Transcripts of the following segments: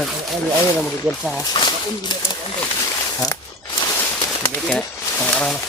Ayaw na magigil sa ha. Ha? Sige kaya. Ang arang na.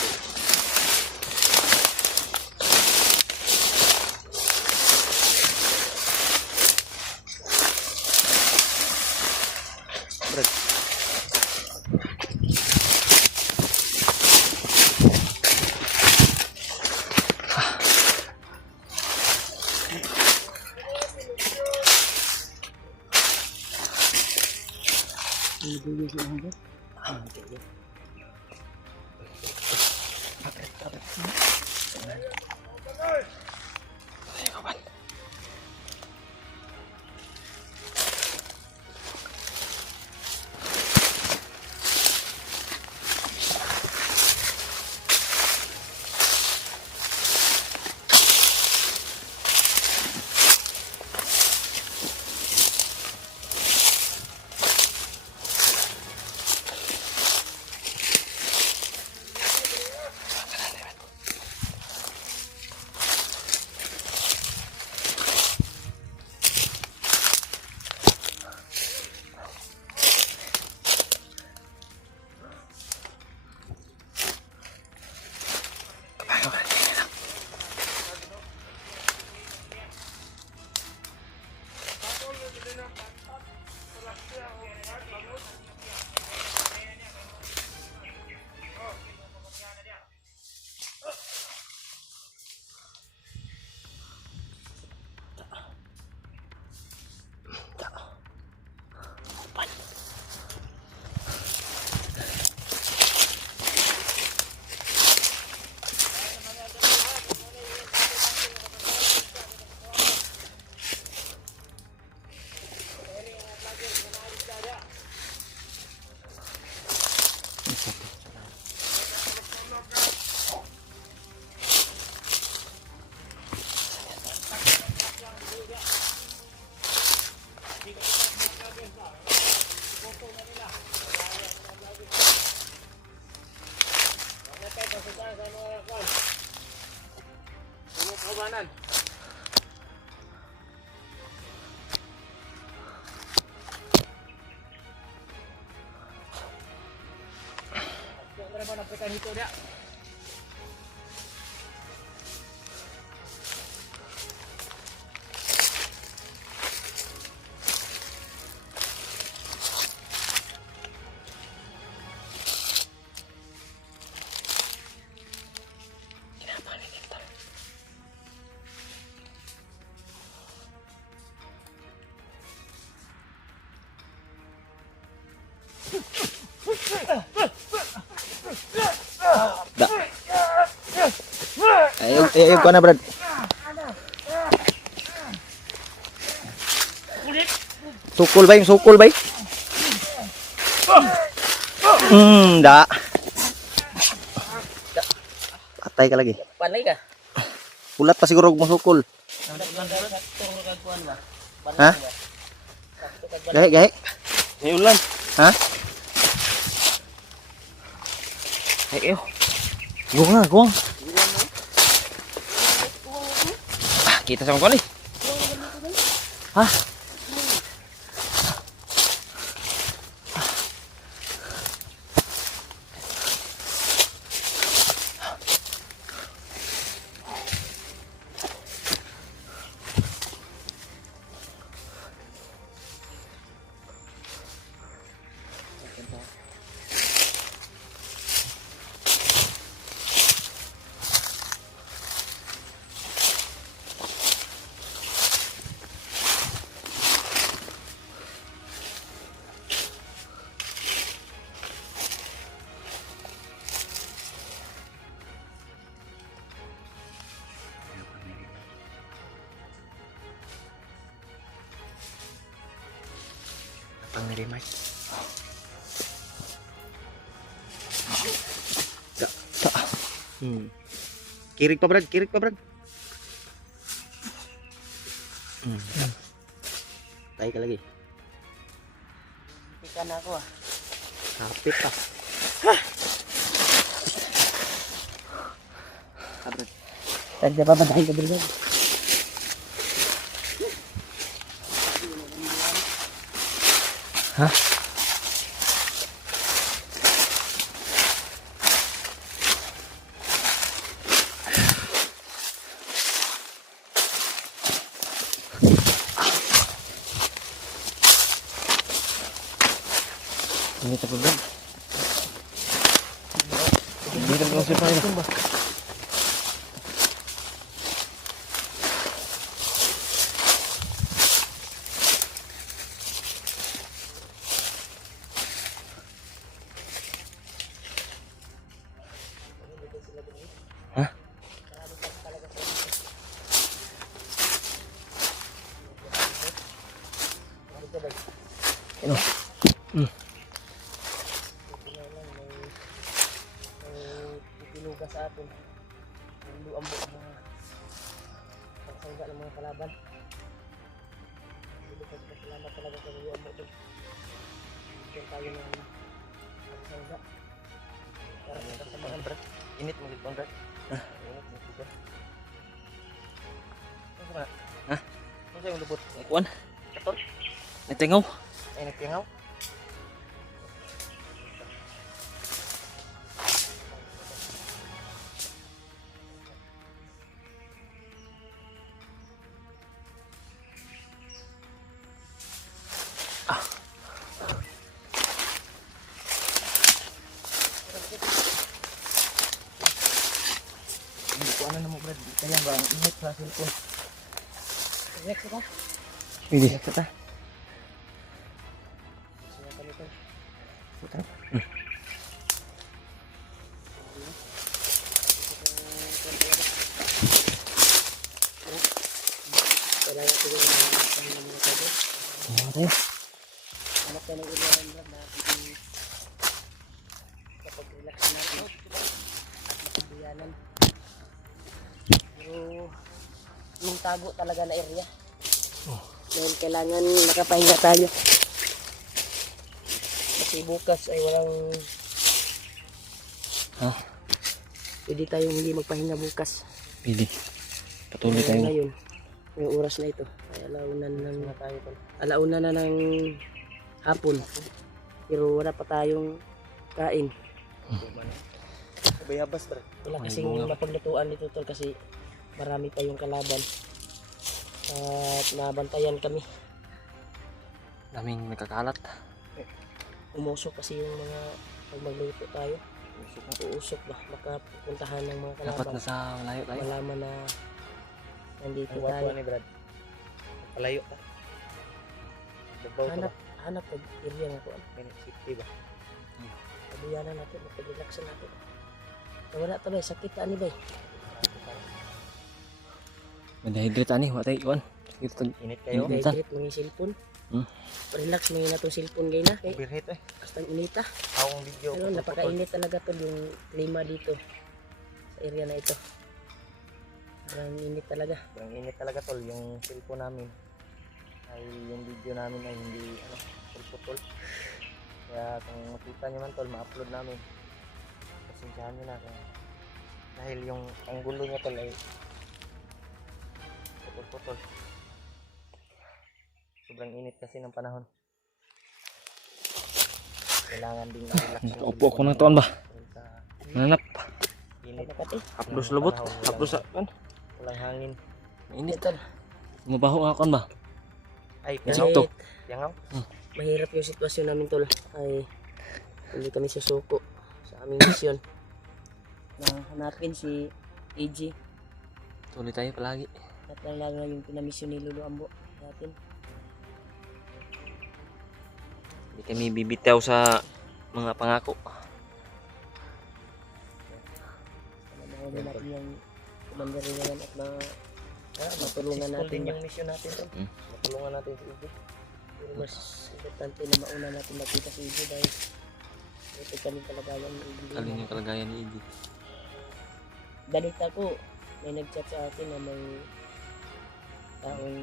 Hito dia. Ayo ko na, Brad. Sukul bay, sukul bay. Da. Patay ka lagi. Panay ka. Ulat pa siguro mo sukul. Ha? Gahe, gahe. May ulan. Ha? Ayo. Gong nga, gong. Kita sama kau ni. Hah? Pangirimay. Kirik pa, Brad, kirik pa, Brad. Tayo ka lagi. Ikan aku ah. Kapit pa. Brad. Tadi siapa bantai ka, Brad? Ha? Ini tak problem. Ini tak problem siapa ini? Hah? Ano? Pinuga sa atin. Hindi ambo mga pagsangga ng mga kalaban. Hindi ko salamat talaga sa mga ambo doon. Diyan tayo ng pagsangga. Para sa mga brad. Init mo gid brad. Init mo gid. Ano ba? Ha? Ano sa yung lubot? Kuan? Katol? Natingaw. Ay nagtingaw. Hindi ko ano na mo brad. Kaya ba ang init sa cellphone? Init ka ba? Ini. Kita. Siya kami to. Kita. Kailangan ko yung mga tayo. Ano? Anak ka ng ulanan brad na pwede kapag relax natin at makabiyanan. Pero yung tago talaga na area. Dahil kailangan nakapahinga tayo. Kasi bukas ay walang pwede tayong hindi magpahinga bukas. Pili. Patuloy tayo. Ngayon, yung oras na ito ay alauna na ng hapon. Pero wala pa tayong kain. Bayabas bro. Wala Ay, kasing bunga. mapaglutuan nito tol kasi marami pa yung kalaban. At nabantayan kami. Daming nakakalat. Umusok kasi yung mga pag magluto tayo. Uusok ba? Makapuntahan ng mga Dapat kalaban. nasa malayo tayo. Malaman na nandito Ang tayo. wato ni Brad. Palayo ka. Dabaw ka ba? Hanap pag area nga ko. Ganit safety ba? Pabiyanan natin, mapag-relaxan natin. Wala ta ba? Sakit ka ni ba? Nadahydrate ani, wa tayo kuan. Ito Init kayo. Init. Inita. Hydrate mo yung cellphone. Hmm. Relax mo yung natong cellphone ngayon na. Kaya Overheat eh. basta inita. Awang video. Pero napakainit talaga to yung klima dito. Sa area na ito. Parang init talaga. Ang init talaga tol. Yung cellphone namin. Ay yung video namin ay hindi putol. Kaya kung makita nyo man tol, ma-upload namin. Pasensyahan nyo na. Dahil yung ang gulo niya tol ay putol. Sobrang init kasi ng panahon. Kailangan din na-relax yung Nakaupo ako ng tuan ba? dahil sa Nanap. init. Kapati. Haplos ng lubot. panahon, Haplos sa kan. walang hangin. Init. Ito. Mabaho nga kon ba? Ay, Kasi pero ito. yangaw. Mahirap yung sitwasyon namin tol. Ay hindi kami susuko sa aming misyon. Na hanapin si AG. Tuloy tayo palagi. At lang yung pinamisyon ni Lolo Ambo natin. Hindi kami bibitaw sa mga pangako. Mahuli natin yung commander naman at matulungan Successful natin din ba? yung mission natin tol. Hmm. Matulungan natin si Iggy. Pero mas importante na mauna natin makita si AG dahil ito kami kalagayan ng AG. Alin yung kalagayan ni Iggy. Balita ko, may nag-chat sa akin na may taong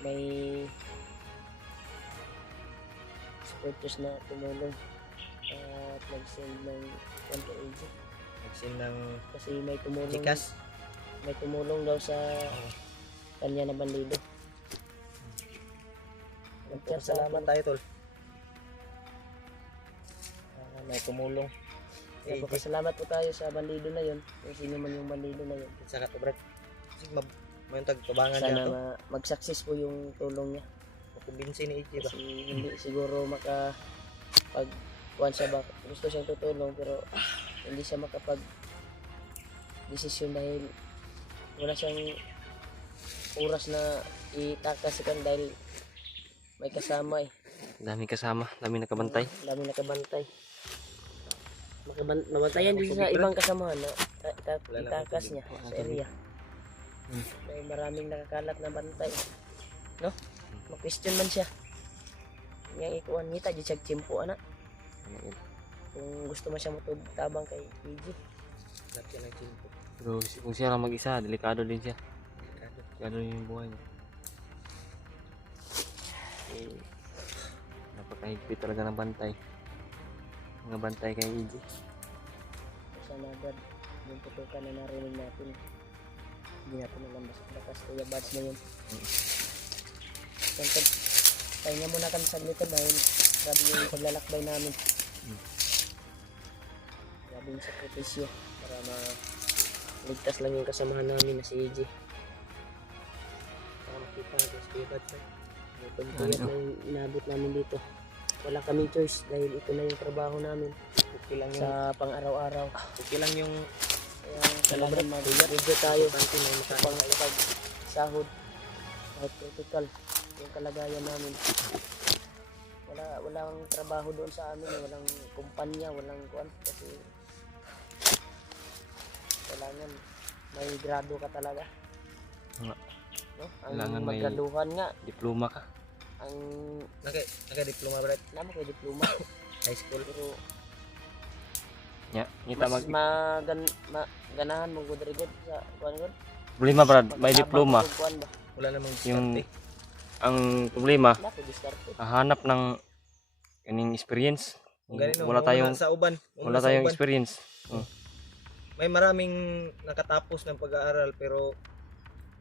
may supporters na tumulong at nag-send ng 1 to AG. Nagsin ng Kasi may tumulong, Gcash. may tumulong daw sa kanya na bandido. Nag-chat sa Salamat akin. tayo tol. may tumulong. Kaya pasalamat po tayo sa bandido na yun. Kung sino man yung bandido na yun. Sa ka to Brad. Sige may tagtubangan Sana niya to. mag-success po yung tulong niya. Makumbinsi ni EJ ba? Kasi hindi siguro pag kuwan siya ba, gusto siyang tutulong pero hindi siya makapag desisyon dahil wala siyang oras na itakas kan dahil may kasama eh. Dami kasama, dami nakabantay. Dami nakabantay. Nabantayan din sa ibang kasamahan na itakas niya sa area. Dahil maraming nakakalat na bantay. No? Ma-question man siya. Yang ikuan ngita di siya tiyempo ana. Kung gusto man siya tabang kay PG. Lahat yan ang chinto. Pero kung siya lang mag-isa, delikado din siya. Delikado din yung buhay niya. Eh, napakahigpit talaga ng bantay. Mga bantay kay EJ. Sana agad yung putukan na narinig natin. Hindi natin alam bakas Kuya Bads na yun. Siyempre, pahinga muna kami saglit dahil grabe yung paglalakbay namin. Grabe yung sakripisyo para ligtas lang yung kasamahan namin na si EJ. Para makita natin sa Kuya Bads. May pagkuyat na yung inabot namin dito. Wala kaming choice dahil ito na yung trabaho namin Okay lang yung sa pang-araw-araw. okay lang yung Kaya kailangan mag-video tayo pag sahod kahit critical yung kalagayan namin. Walang trabaho doon sa amin, walang kumpanya, walang kuan kasi kailangan may grado ka talaga. Nga. No? Ang Kailangan may maggraduhan nga diploma ka. ang naka-diploma Brad. naman kay diploma High school. pero Ngita mas ganahan mo good record sa kuan gud. problema Brad, may diploma. Kuan ba? Wala namang Yung diskarte. ang problema, Wala ko diskarte. hahanap ng kaning experience. Ganun, Wala tayong sa uban. wala tayong experience. May maraming nakatapos ng pag-aaral pero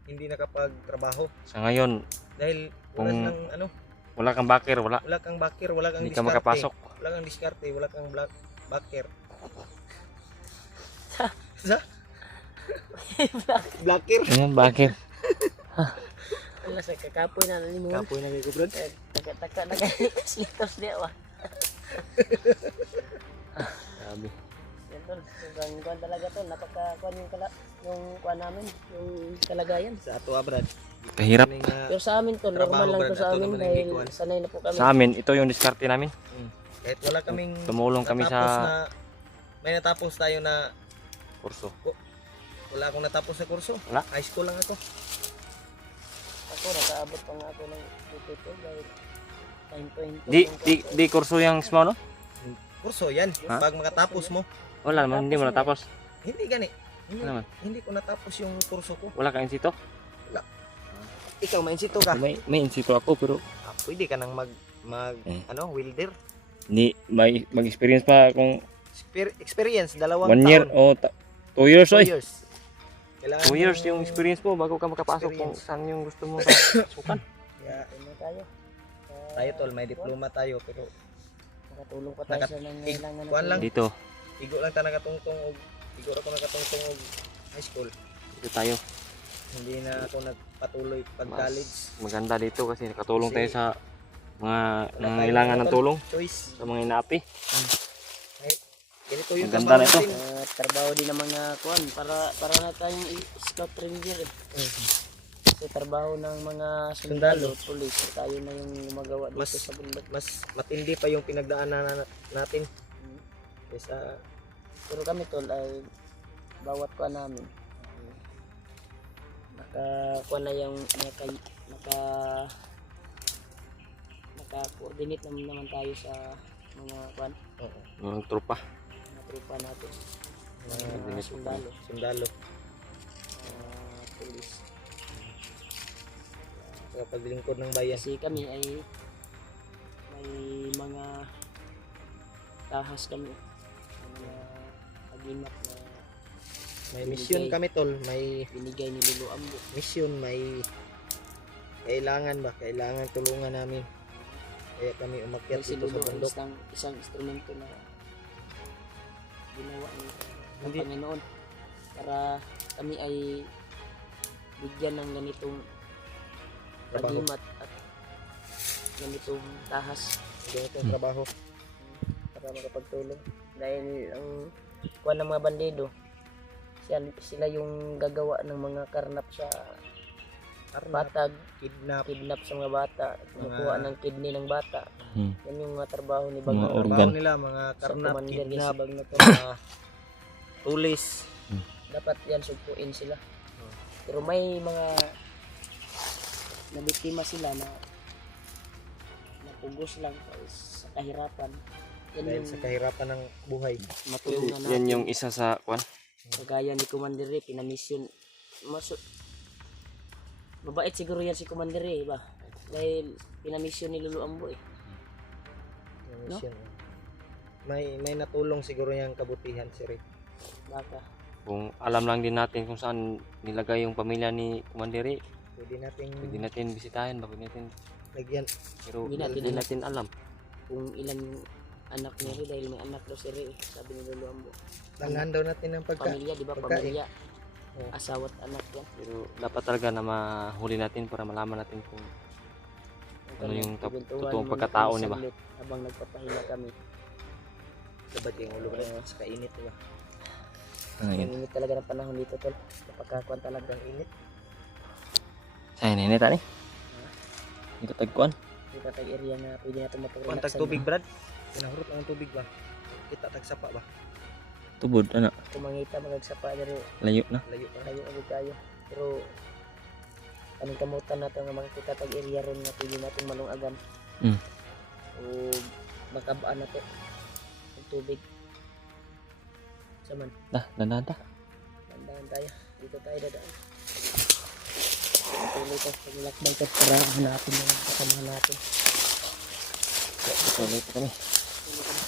hindi nakapagtrabaho Sa ngayon, dahil wala Kung silang wala kang backer, wala wala kang backer, wala kang hindi ka diskarte. makapasok. Wala kang diskarte, wala kang backer. Blacker. Ayan, backer. Wala sa kakapoy na nimo. Kapoy na kay Brad. Taka na kay slitos dia wa. Sabi. Yan tol, sobrang kuan talaga to, napaka-kuan yung kuan namin, yung kalagayan. Sa ato Brad. Kahirap. Kaning, Pero sa amin to, Trabaho, normal lang to Brad, sa ato amin naman ang dahil gikuan. sanay na po kami. Sa amin, ito yung diskarte namin. kahit wala kaming Tumulong kami natapos sa na, may natapos tayo na kurso. wala akong natapos sa kurso. Wala. High school lang ako. Ako nakaabot pa nga ako ng tututo dahil time to hinto. Di kurso yung small, no? Kurso yan. Ha? Pag makatapos mo, Wala naman, hindi mo natapos. hindi gani. Hindi, Ano naman? hindi ko natapos yung kurso ko. Wala kang insito? Ikaw mainsito ka. May insito ako pero Pwede ka nang welder. hindi may mag-experience pa kung Experience, 2 taon. 1 year o 2 years 2 oy. years. Kailangan 2 years yung experience mo bago ka makapasok kung Experience. saan yung gusto mo pasukan. Kaya Ano tayo? tayo tol, may diploma tayo pero Nakatulong pa tayo sa nangailangan kuan lang. Dito, igo lang ta nakatungtong og high school. dito tayo. Hindi na ako nagpatuloy pag college. Maganda dito kasi nakatulong tayo Kasi sa mga Wala nangangailangan tayong ng tulong choice. sa mga inaapi. Ganito yung Ang ganda trabaho nito. natin. trabaho din ng mga kuan para na tayong scout ranger eh. Kasi trabaho ng mga sundalo, pulis, tayo na yung gumagawa dito Mas- sa bundok. Mas matindi pa yung pinagdaanan natin. Kaysa Pero kami tol ay bawat kuan namin naka-kuan na yung naka-coordinate naman tayo sa mga kuan, Mga tropa. mga trupa natin, mga mga sundalo, sundalo. pulis. Sa paglingkod ng bayan. Kasi kami ay may mga tahas kami, mga agimat na May mission kami tol. May binigay ni Lolo Ambo. mission, may kailangan ba? Kailangan tulungan namin. Kaya kami umakyat Si dito Lolo sa ay bundok. isang instrumento na ginawa ng Hindi. Panginoon para kami ay bigyan ng ganitong Trabaho. pagimat at ganitong tahas Ganitong trabaho. para makapagtulong. Dahil ang kuha ng mga bandido, sila yung gagawa ng mga karnap sa patag, kidnap sa mga bata, kumukuha ng kidney ng bata. Yan yung mga trabaho ni Mga Bagno. organ. Trabaho nila, mga Sa karnap, commander yan kidnap, si Bagno to. tulis. Dapat yan sugpuin sila. Pero may mga nabiktima sila na napugos lang sa kahirapan. Yan Dahil yung sa kahirapan ng buhay. matulungan Yan natin. yung isa sa kwan. Kagaya ni Commander Ray, pinamisyon. Mabait siguro yan si Commander Ray, ba? Dahil pinamisyon ni Lolo Ambo eh. Yung mission. May natulong siguro yung kabutihan si Rick. Baka. Kung alam lang din natin kung saan nilagay yung pamilya ni Commander Ray, Pwede pwede natin bisitahin, pwede natin, lagyan. pero Hindi natin hindi natin alam. kung ilan anak ni Ray dahil may anak daw si Ray, sabi ni Lolo Ambo. Langan daw natin ng Pamilya, di ba? pagkain. Pamilya. Oo. Asawa't anak yan. Pero dapat talaga na mahuli natin para malaman natin kung ano yung Kwentuhan totoong muna pagkatao kami niya ba? saglit habang nagpapahinga kami. Dapat yung ulo ko sa kainit, diba? Ano Ang init talaga ng panahon dito, tol. Napakakuan talaga ang init. Ay, nene tani. Dito tagkuan. Dito tayo area na pwede natin Kuan mapag-relaxan. tag tubig, Brad. Pinahurot ang tubig ba? Kita tag sapa ba? Tubod, ano, Kung mangita, magagsapa na rin. layo na. Layo pa. Tayo agad tayo. Pero kaming kamutan natin nga makikita tag area ron na pwede natin malungagan. Mm. O makabaan natin ang tubig. Saman, Danada. dandahan tayo. Dito tayo dadaan. Tuloy tayo sa lakbay tayo para hanapin yung kasamahan natin. Tuloy pa kami. Tuloy kami.